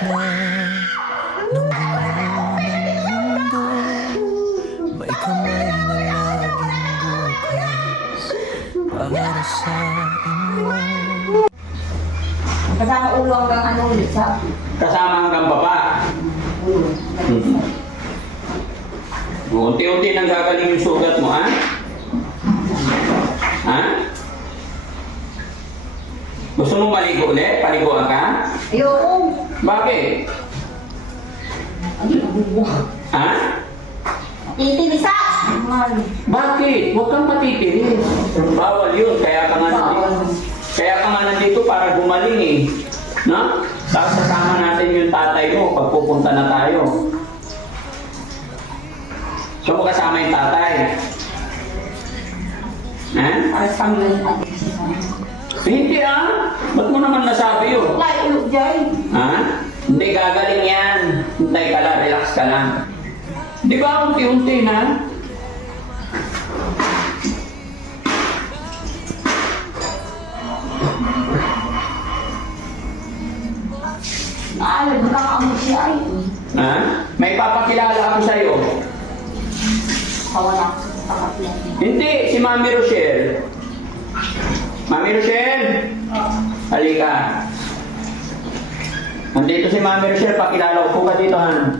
gitna ng gulo ng mundo, may kamay na laging bukas para sa inyo. Kasama ulo hanggang ano ulit sa... Kasama hanggang baba. Unti-unti nang gagaling yung sugat mo, ha? Ha? Gusto mong maligo ulit? Paliguan ka? Ayoko. Bakit? Ha? Titinisa! Bakit? Huwag kang matitiris. Bawal yun. Kaya ka nga nandito para gumaling eh. No? Sasama natin yung tatay mo pag pupunta na tayo. So mo kasama yung tatay? Ha? Para sa mga Hindi ah. Ba't mo naman nasabi yun? Wala, ulog dyan. Ha? Hindi, gagaling yan. Hintay ka lang, relax ka lang. Di ba unti-unti na? Alam, nakakaamot siya ay. Ha? May papakilala ako sa'yo. Kawala ko sa pangatlan. Hindi, si Mami Rochelle. Mami Rochelle! Halika. Nandito si Mami Rochelle, pakilala ko ka dito, Han.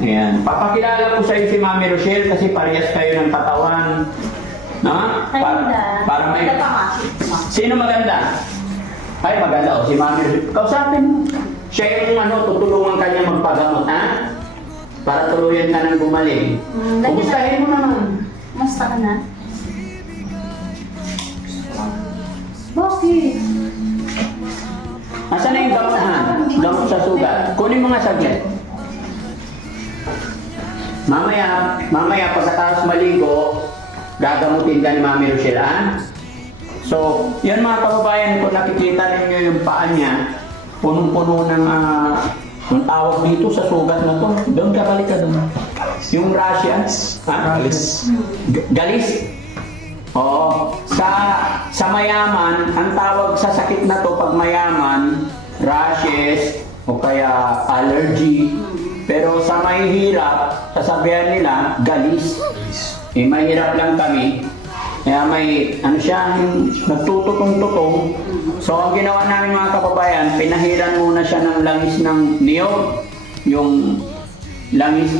Ayan. Papakilala ko sa'yo si Mami Rochelle kasi parehas kayo ng katawan. No? Para may... Maganda pa nga. Sino maganda? Ay, maganda. O, si Mami Rochelle. Kausapin mo. Siya yung tutulungan kanya magpagamot, ha? Para tuluyan ka ng gumaling. Kumustahin mo naman. Musta ka na? Bakit? Asan na yung gamot, Han? Gamot sa sugat. Kunin mo nga saglit. Mamaya pagkatapos maligo, gagamutin ka ni Mami Rochelle, ha? So, yan mga kababayan, kung nakikita ninyo yung paa niya, punong-puno ng ang tawag dito sa sugat na to. Doon ka, balik ka doon. Yung rashes. Galis. Galis? Oo. Sa mayaman, ang tawag sa sakit na to pag mayaman, rashes o kaya allergy. Pero sa mahihirap, sasabihan nila, galis. Eh, mahirap lang kami. Kaya may, nagtututong-tutong. So, ang ginawa namin mga kababayan, pinahiran muna siya ng langis ng niyog. Yung langis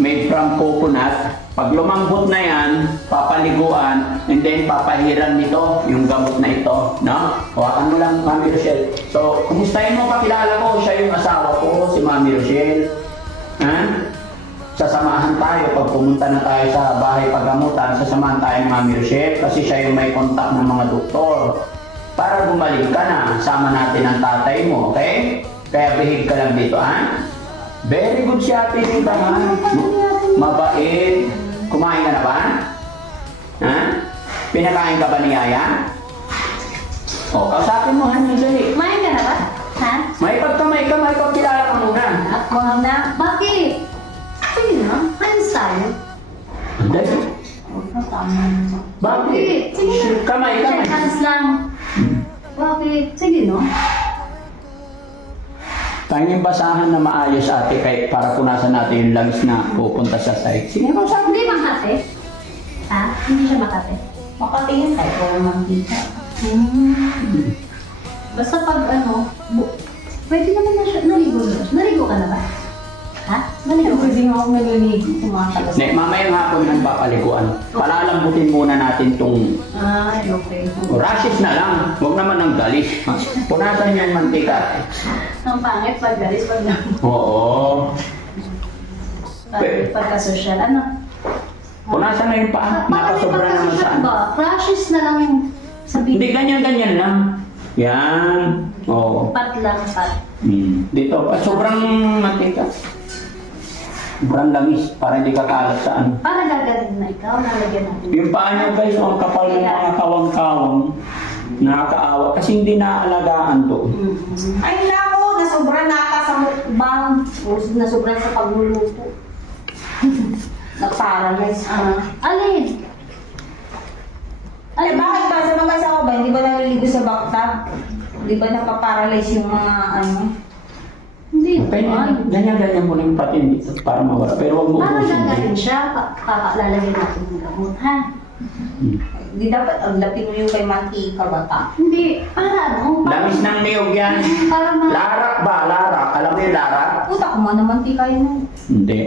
made from coconut. Pag lumambot na yan, papaliguan, and then papahiran nito, yung gamot na ito. No? Hawakan mo lang, Mami Rochelle. So, kumustahin mo, pakilala ko, siya yung asawa ko, si Mami Rochelle. Ha? Sasamahan tayo pag pumunta na tayo sa bahay paggamutan, sasamahan tayo ng Mami Rochelle kasi siya yung may kontak ng mga doktor. Para gumaling ka na, sama natin ang tatay mo, okay? Kaya behave ka lang dito, ha? Very good si Ate Rita, ha? Mabait. Kumain ka na ba? Ha? Pinakain ka ba ni Yaya? O, kausapin mo, ha? Dali. Kumain ka na ba? Ha? May pagkamay ka, may pagkilala ka muna. Ako na. Bakit? Sige na. Friends tayo. Dali. Bakit? Sige na. Kamay. Shake hands lang. Bakit? Sige no? Tayo yung basahan na maayos, ate, kahit para punasan natin yung langis na pupunta sa site. Sige mo, sabi. Hindi Makati? Ha? Hindi siya Makati? Makati yun tayo. Wala mang dito. Basta pag pwede naman na siya. Naligo na. Naligo ka na ba? Ha? Naligo ka? Pwede nga ako naliligo. Kumakalas. Mamayang hapon ng papaliguan. Palalambutin muna natin tong Ay, okay. rashes na lang. Huwag naman ng galis. Punasan niya yung mantika. Ang pangit pag galis pag Oo. pagka-social. Ano? Punasan na yung paa. Nakasobra naman saan. Ba? Rashes na lang yung sabihin. Hindi, ganyan-ganyan lang. Yan. Oo. Pat lang, pat. Dito, sobrang mantika. Sobrang langis para hindi ka kalat sa ano. Para gagaling na ikaw, nalagyan natin. Yung paa niya guys, ang kapal ng mga kawang-kawang. Nakakaawa kasi hindi naaalagaan to. Ay nako, nasobra na ata sa mukbang. Nasobra sa pagluluto. Nag-paralyze. Alin? Bakit ba? Sa mga asawa ba? Hindi ba naliligo sa bathtub? Di ba nakaparalyze yung mga ano? Hindi Okay, naman. ganyan-ganyan mo lang pati dito para mawala. Pero huwag mo Parang ubusin gagawin din. siya, lalagyan natin ng gamot, ha? Di dapat ang lapin mo yung kay mantika bata. Hindi, para ano? Lamis ng niyog yan. Para ma... Larak ba? Larak. Alam mo yung larak? Puta ko man naman mantika yun. Hindi.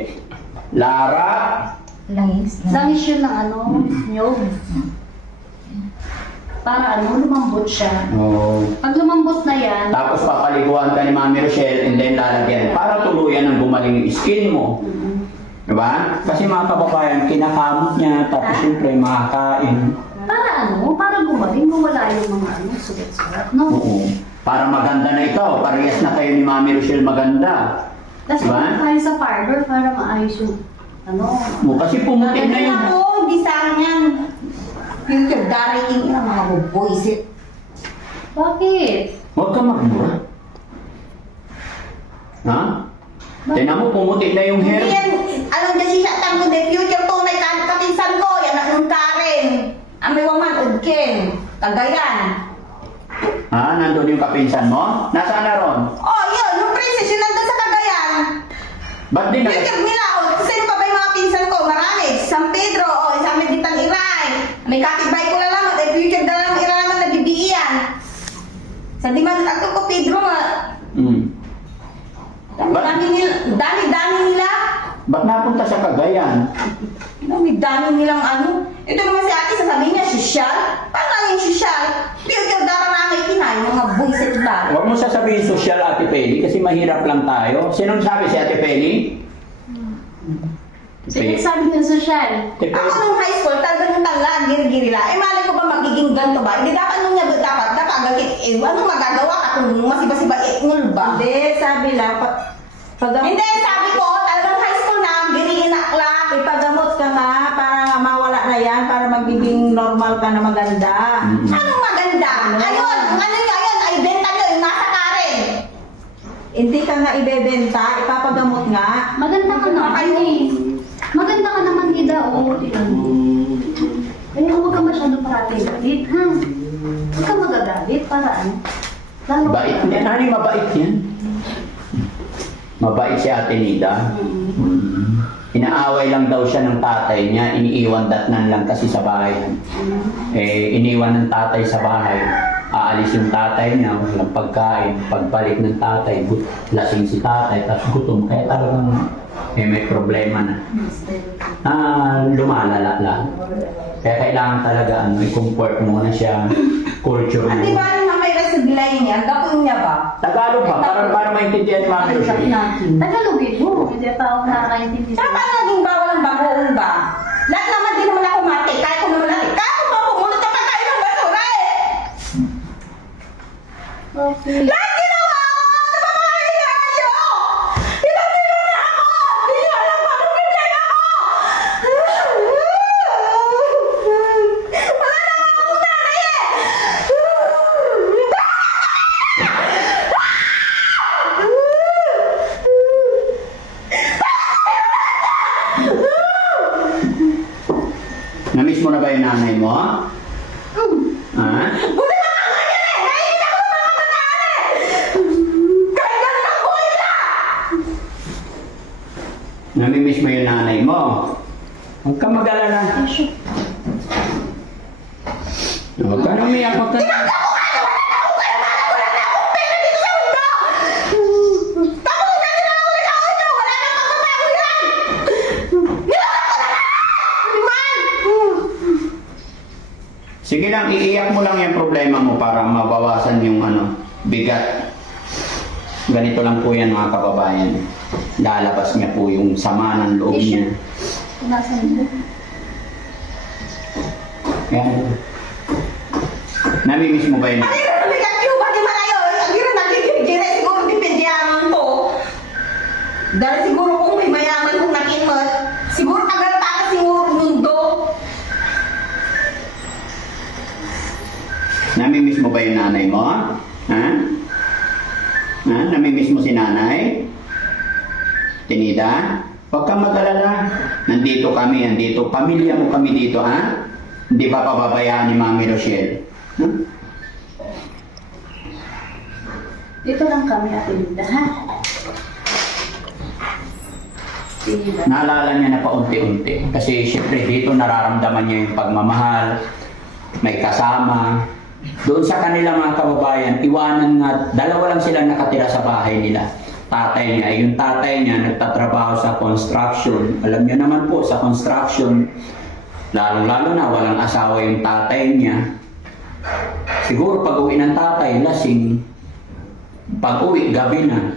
Larak. Langis. Langis yun ng ano, nyog. Para ano, lumambot siya. Oh. Pag lumambot na yan, Tapos papaliguan ka ni Mami Rochelle and then lalagyan para tuluyan ng gumaling yung skin mo. Diba? Kasi mga kababayan, kinakamot niya, tapos syempre makakain. para ano, para gumaling, mawala yung mga ano, sugat-sugat, no? Oo. Para maganda na ikaw, parehas na kayo ni Mami Rochelle maganda. Tapos Diba? tayo sa parlor para maayos yung ano. O, kasi pumuti na yun. Ako, di sa akin yan. Future darating yung mga buboysit. Bakit? Huwag ka magmura. Ha? Tignan mo, pumuti na yung hair. Hindi yan, alam dyan si Shatang ko, the future tunay kapinsan ko, yan ang yung Karen. Ang may waman, Udken, Cagayan. Ha? Nandun yung kapinsan mo? Nasaan na ron? Oh, yun, yung princess, yun nandun sa Cagayan. Ba't di na... Future nila, oh, sino pa ba yung mga pinsan ko? Marami, San Pedro, oh, isang Meditang Iray. May kapitbahay ko na lang, at future na lang, ira naman nagbibiyan. Sa di man, ato ko, Pedro, Hmm. dami-dami nila. Ba't napunta sa Cagayan? Dami nilang ano. Ito naman si ate, sasabihin niya, sosyal. Paano lang yung sosyal? Future dararangay kinay, mga buisit ba? Huwag mo sasabihin social, Ate Peli, kasi mahirap lang tayo. Sinong sabi si Ate Peli? Sige, sabi ng sosyal. Ate Ako Peli. nung high school, talagang yung tanglaan, giri-giri lang. Eh, mali ko ba magiging ganito ba? Hindi dapat nung niya, dapat agagit. Eh, anong magagawa ka kung masiba-siba, ngul ba? Hindi, sabi lang, Hindi, sabi ko, talagang high school na, giriin akla. ipagamot ka nga para nga mawala na yan, para magiging normal ka na maganda. Anong maganda? Ayun, ano yun, ayun, ay benta nyo, yung nasa Karen. Hindi ka nga ibebenta, ipapagamot nga. Maganda ka naman eh. Maganda ka naman, Ida. Oo, tignan mo. Kaya huwag ka masyado parating galit, ha? Huwag ka magagalit para ano. Lalo Bait niya. Nani, mabait yan. Mabait si Ate Nida. Inaaway lang daw siya ng tatay niya. Iniiwan datnan lang kasi sa bahay. Eh, iniwan ng tatay sa bahay. Aalis yung tatay niya, walang pagkain. Pagbalik ng tatay, lasing si tatay, tapos gutom. Kaya talagang may problema na. Lumalala lang. Kaya kailangan talaga i-comfort mo na siya. Culture At di mo. ba yung mga may resibilay niya, gapon niya ba? Tagalog ba? Para maintindihan ni Mami Rochelle. Tagalogin mo. Hindi pa ako nakakaintindi. Saka paano naging bawal ang bagoong ba? Lahat naman din naman ako mati, kaya ko naman natin. Kaya ko ba pumunod na pagkain ng basura eh? Okay. Lahat ginawa ko! Napapakain na kayo! Pinapila na ako! Hindi niyo alam kung anong problema ko! Wala na nga akong nanay eh! Namiss mo na ba yung nanay mo? Ha? Buti na nga ganyan eh! Naiinis ako ng mga bataan eh! Kahit ganun ang buhay na! Namimiss mo yung nanay mo? Huwag ka mag-alala. Huwag ka nang umiyak. Huwag ka nang... Sige lang, iiyak mo lang yung problema mo para mabawasan yung bigat. Ganito lang po yan mga kababayan. Lalabas niya po yung sama ng loob niya. Nasaan mo? Yan. Namimiss mo ba yun? Ano yung nabigat yung ba di malayo? Ang hirap nagkikirikira siguro dipendyaman ko. Dahil siguro kung may mayaman kong nakimot, siguro tagal-tagal siguro mundo. Namimiss mo ba yung nanay mo? Ha? Ha? Namimiss mo si nanay? Tinida? Huwag kang mag-alala. Nandito kami, nandito. Pamilya mo kami dito, ha? Hindi pa pababayaan ni Mami Rochelle. Ha? Dito lang kami, Ate Linda, ha? Sige ba? Naalala niya na paunti-unti. Kasi syempre dito nararamdaman niya yung pagmamahal, may kasama. Doon sa kanila mga kababayan, iwanan nga, dalawa lang sila nakatira sa bahay nila. Tatay niya, yung tatay niya nagtatrabaho sa construction. Alam niyo naman po, sa construction, lalo na walang asawa yung tatay niya. Siguro pag uwi ng tatay, lasing. Pag uwi, gabi na.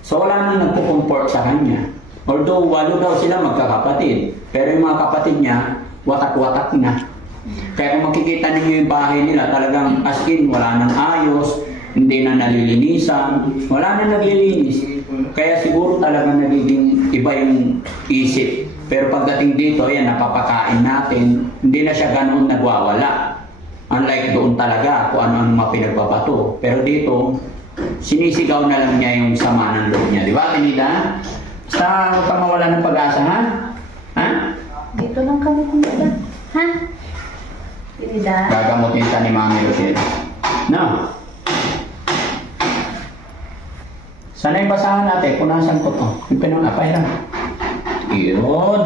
So wala nang nagpo-comfort sa kanya. Although walo daw sila magkakapatid, pero yung mga kapatid niya, watak-watak na. Kaya kung makikita ninyo yung bahay nila, talagang as in, wala nang ayos, hindi na nalilinisan, wala na naglilinis. Kaya siguro talagang nagiging iba yung isip. Pero pagdating dito, yan, napapakain natin, hindi na siya ganoon nagwawala. Unlike doon talaga, kung ano-ano mapinagbabato. Pero dito, sinisigaw na lang niya yung sama ng loob niya. Di ba, Tinida? Basta huwag kang mawala ng pag-asa, ha? Ha? Dito lang kami, Linda. Ha? Linda. Gagamutin ka ni Mami Rochelle. No? Sana yung basahan natin, punasan ko to. Yung pinangapay lang. Yun.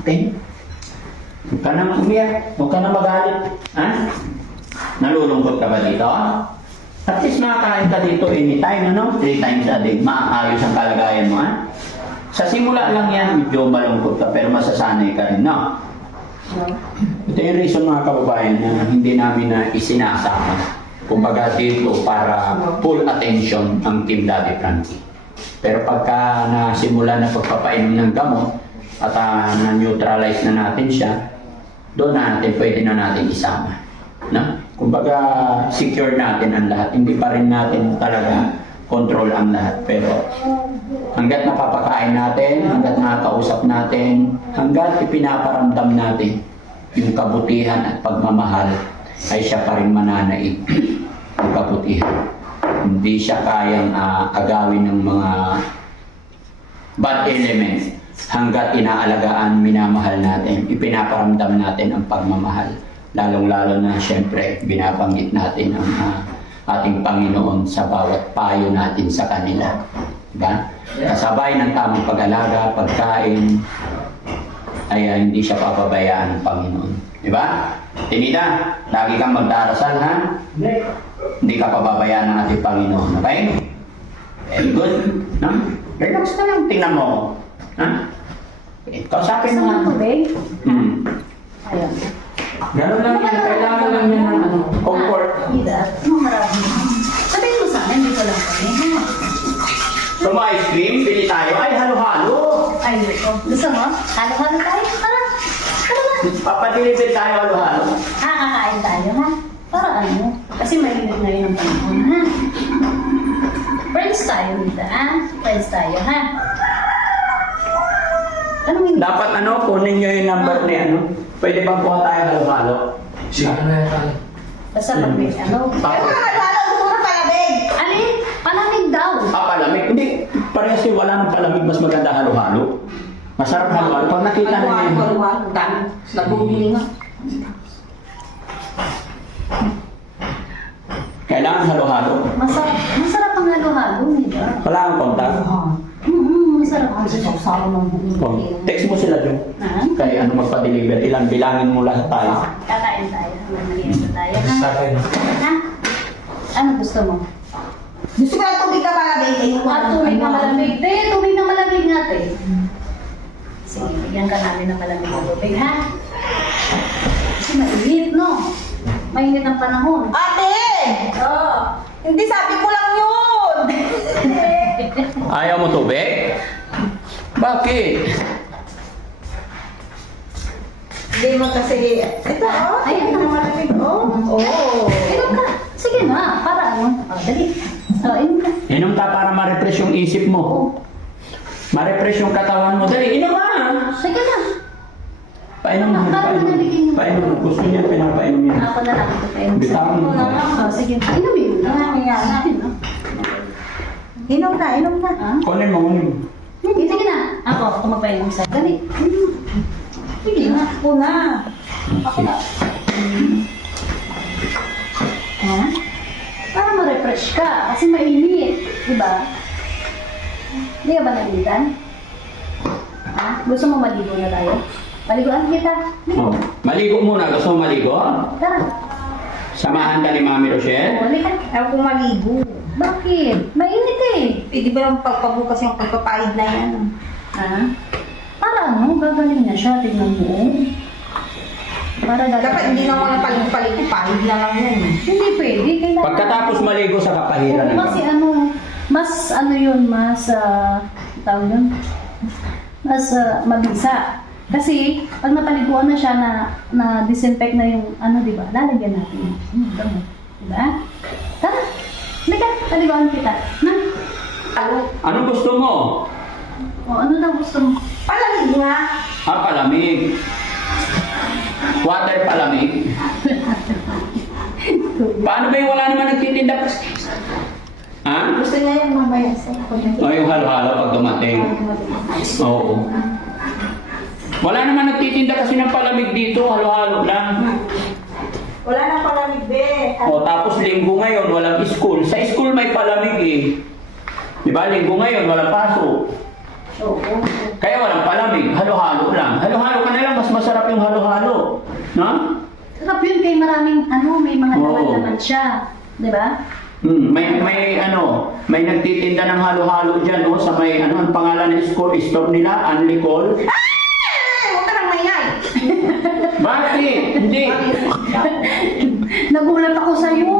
Okay. Huwag ka nang umiyak. Huwag ka nang magalit. Ha? Nalulungkot ka ba dito? At least makakain ka dito anytime, ano? 3 times a day. Maayos ang kalagayan mo, ha? Sa simula lang yan, medyo malungkot ka, pero masasanay ka rin, no? Ito yung reason mga kababayan na hindi namin na isinasama. Kumbaga dito para full attention ang Team Daddy Frankie. Pero pagka nasimula na pagpapainom ng gamot at na-neutralize na natin siya, doon natin pwede na natin isama. No? Kumbaga secure natin ang lahat. Hindi pa rin natin talaga control ang lahat. Pero hanggat napapakain natin, hanggat nakakausap natin, hanggat ipinaparamdam natin yung kabutihan at pagmamahal, ay siya pa rin mananaig ng kabutihan. Hindi siya kayang agawin ng mga bad elements hanggat inaalagaan, minamahal natin, ipinaparamdam natin ang pagmamahal. Lalong-lalo na siyempre binabanggit natin ang ating Panginoon sa bawat payo natin sa kanila. Diba? Kasabay ng tamang pag-alaga, pagkain, ay hindi siya papabayaan ng Panginoon. Diba? Tinida, lagi kang magdarasal, ha? Hindi ka pababayaan ng ating Panginoon. Okay? Very good. No? Relax na lang. Tingnan mo. Ha? Okay. Kausapin mo Sama nga. ko, babe. Ayun. Ganun lang yan. Kailangan lang yan ng comfort. Linda, marami. Sabihin mo sa amin, dito lang kami, ha? So, mga ice cream, pili tayo. Ay, halo-halo. Ay, ito. Gusto mo? Halo-halo tayo? Tara. Tara na. Papadeliver tayo halo-halo. Kakain tayo, ha? Para ano? Kasi mainit ngayon ang panahon, ha? Friends tayo, Linda, ha? Friends tayo, ha? Ano yung... Dapat kunin nyo yung number ni ano. Pwede bang kuha tayo halo-halo? Sige na yan. Basta pag may ano... Tapos, Gusto mo palamig. Alin? Palamig daw. palamig. Hindi, parehas yung wala ng palamig, mas maganda halo-halo. Masarap halo-halo. Pag nakita na niya yun. Nabumili nga. Kailangan halo-halo. Masarap ang halo-halo, Linda. Wala kang kontak. Masarap ang Sasaw ng Oh, text mo sila dyan. Ha? Kaya magpa-deliver. Ilan, bilangin mo lahat tayo. Kakain tayo. Maliit na tayo, ha? Sa akin. Ha? Ano gusto mo? Gusto ko ng tubig ka palamig. Tubig na malamig. Tubig na malamig natin. Sige, bigyan ka namin ng malamig na tubig, ha? Kasi mainit, no? Mainit ang panahon. Ate! Hindi sabi ko lang yun. Ayaw mo tubig? Bakit? Hindi mo kasi... Ito, Ayan na. malamig, oh. Inom ka. Sige na, para ano? Dali. Inom ka. Inom ka para ma-refresh yung isip mo. Ma-refresh yung katawan mo. Dali, inom ka! Sige na. Painom mo. Painom mo. Gusto niya, pinapainom niya. Ako na lang ito kayo. Bitawan mo. Sige. Inumin mo na. Inom na. Ha? Kunin mo, kunin mo. Sige na. Ako magpainom sa dali. Sige na. Ako na. Okay. fresh ka. Kasi mainit. Diba? Hindi ka ba nalitan? Ha? Gusto mo maligo na tayo? Maliguan kita. Oh, maligo muna. Gusto mo maligo? Tara. Samahan ka ni Mami Rochelle? Halika. Ayaw kong maligo. Bakit? Mainit eh. Pwede ba lang pagpabukas yung pagpapahid na yan? Ha? Para ano? Gagaling na siya. Tignan mo. Para Dapat hindi na ako napalig-palig, pahid na lang yan. Hindi pwede. Kailangan. Pagkatapos maligo sa kapahiran Oo, kasi ano, mas ano yun, mas, tawag yun, mas mabisa. Kasi, pag napaliguan na siya na disinfect na yung, ano, di ba, lalagyan natin. Gamot. Di ba? Tara, halika, paliguan kita. Na? Anong gusto mo? O, ano daw gusto mo? Palamig nga. Palamig. Water palamig. Paano ba yung wala naman nagtitinda? Ha? Gusto niya yung mamaya sa O yung halo-halo pag dumating. Oo. Wala naman nagtitinda kasi ng palamig dito, halo-halo lang. Wala na palamig, be. O tapos linggo ngayon, walang school. Sa school may palamig eh. Di ba? Linggo ngayon, walang pasok. Oo. Kaya walang palamig, halo-halo lang. Halo-halo ka na lang, mas masarap yung halo-halo. No? Sarap yun kay maraming, ano, may mga Oo. laman-laman siya. Di ba? May nagtitinda ng halo-halo dyan, no? Sa may, ano, ang pangalan ng store nila, Anlicol. Huwag ka nang maingay. Bakit? Hindi. Nagulat ako sa'yo.